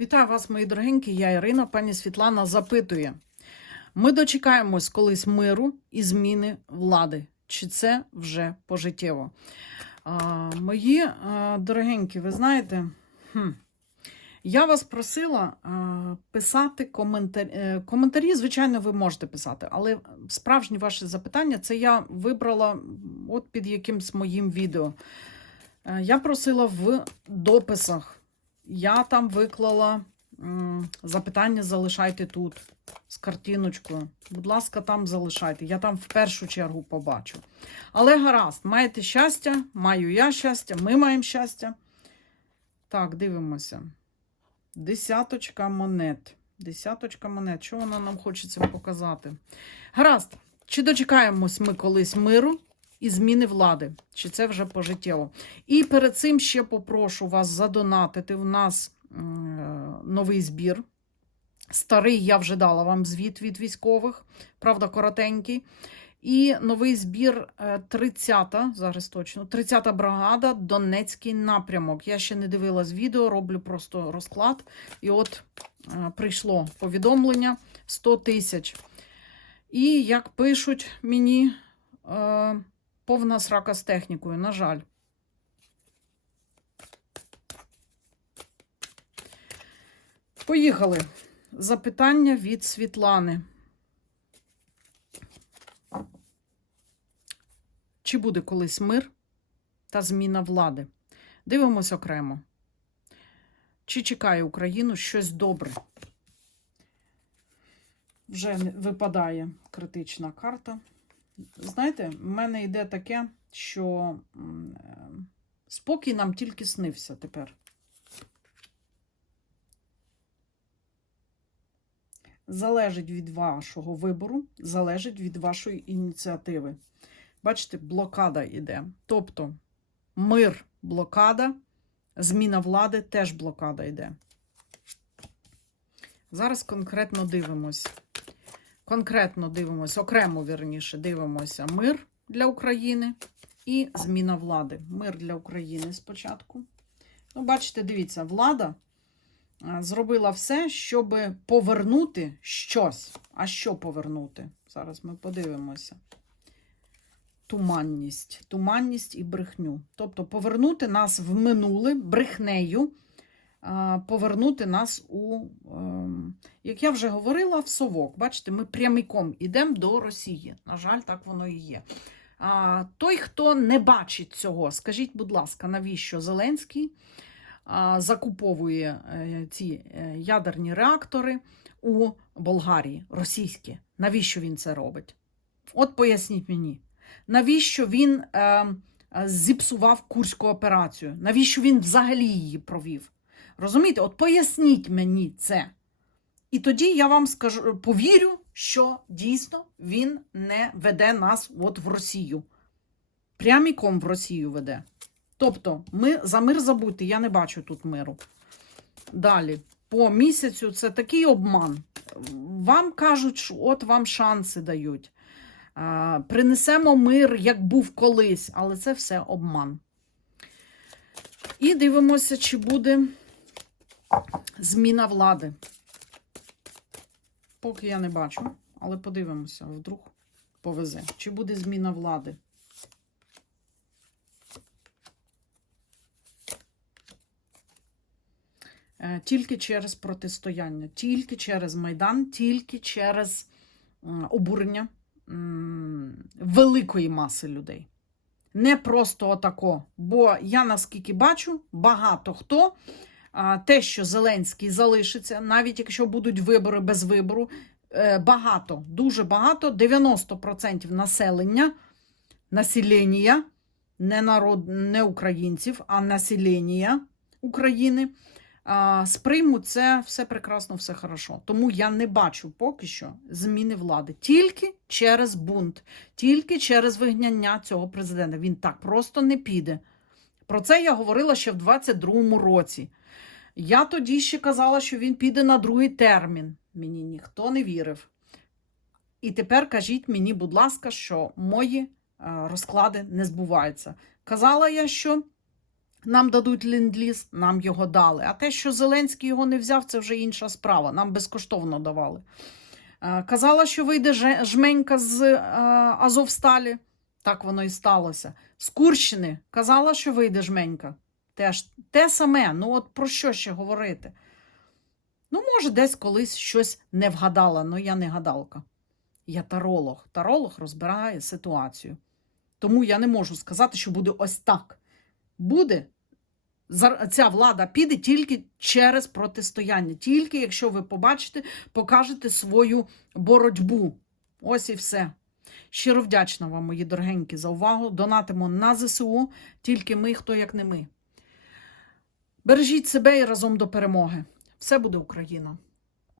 Вітаю вас, мої дорогенькі. Я Ірина. Пані Світлана запитує: ми дочекаємось колись миру і зміни влади. Чи це вже пожиттєво? Мої дорогенькі, ви знаєте, я вас просила писати коментарі. е, Коментарі, звичайно, ви можете писати, але справжні ваші запитання це я вибрала от під якимсь моїм відео. Е, Я просила в дописах. Я там виклала запитання залишайте тут з картиночкою. Будь ласка, там залишайте. Я там в першу чергу побачу. Але гаразд, маєте щастя, маю я щастя, ми маємо щастя. Так, дивимося. Десяточка монет. Десяточка монет. Що вона нам хоче цим показати? Гаразд, чи дочекаємось ми колись миру і зміни влади? Чи це вже пожиттєво? І перед цим ще попрошу вас задонатити. У нас е, новий збір. Старий я вже дала вам звіт від військових, правда, коротенький. І новий збір е, 30-та, зараз точно, 30-та бригада, Донецький напрямок. Я ще не дивилась відео, роблю просто розклад. І от е, прийшло повідомлення 100 тисяч. І як пишуть мені, е, повна срака з технікою, на жаль. Поїхали. Запитання від Світлани. Чи буде колись мир та зміна влади? Дивимось окремо. Чи чекає Україну щось добре? Вже випадає критична карта. Знаєте, в мене йде таке, що е, спокій нам тільки снився тепер. залежить від вашого вибору, залежить від вашої ініціативи. Бачите, блокада йде. Тобто мир блокада, зміна влади теж блокада йде. Зараз конкретно дивимось. Конкретно дивимося, окремо вірніше, дивимося мир для України і зміна влади. Мир для України спочатку. Ну, бачите, дивіться, влада зробила все, щоб повернути щось. А що повернути? Зараз ми подивимося. Туманність. Туманність і брехню. Тобто повернути нас в минуле брехнею, повернути нас у, ем, як я вже говорила, в совок. Бачите, ми прямиком йдемо до Росії. На жаль, так воно і є. Той, хто не бачить цього, скажіть, будь ласка, навіщо Зеленський? закуповує е, ці е, ядерні реактори у Болгарії, російські. Навіщо він це робить? От поясніть мені, навіщо він е, е, зіпсував Курську операцію? Навіщо він взагалі її провів? Розумієте, от поясніть мені це. І тоді я вам скажу, повірю, що дійсно він не веде нас от в Росію. Пряміком в Росію веде. Тобто, ми за мир забудьте, я не бачу тут миру. Далі, по місяцю це такий обман. Вам кажуть, що от вам шанси дають. Принесемо мир, як був колись, але це все обман. І дивимося, чи буде зміна влади. Поки я не бачу, але подивимося, вдруг повезе. Чи буде зміна влади? Е, Тільки через протистояння, тільки через Майдан, тільки через обурення великої маси людей. Не просто отако. Бо я наскільки бачу, багато хто те, що Зеленський залишиться, навіть якщо будуть вибори без вибору, е, багато, дуже багато, 90% населення, населення, не народ, не українців, а населення України сприймуть це все прекрасно, все хорошо. Тому я не бачу поки що зміни влади. Тільки через бунт, тільки через вигнання цього президента. Він так просто не піде. Про це я говорила ще в 22-му році. Я тоді ще казала, що він піде на другий термін. Мені ніхто не вірив. І тепер кажіть мені, будь ласка, що мої е, розклади не збуваються. Казала я, що Нам дадуть ленд-ліз, нам його дали. А те, що Зеленський його не взяв, це вже інша справа. Нам безкоштовно давали. Е, Казала, що вийде жменька з е, Азовсталі. Так воно і сталося. З Курщини казала, що вийде жменька. Теж те саме. Ну, от про що ще говорити? Ну, може, десь колись щось не вгадала, але я не гадалка. Я таролог. Таролог розбирає ситуацію. Тому я не можу сказати, що буде ось так. Буде. Ця влада піде тільки через протистояння, тільки якщо ви побачите, покажете свою боротьбу. Ось і все. Щиро вдячна вам, мої дорогенькі, за увагу. Донатимо на ЗСУ, тільки ми, хто як не ми. Бережіть себе і разом до перемоги. Все буде Україна!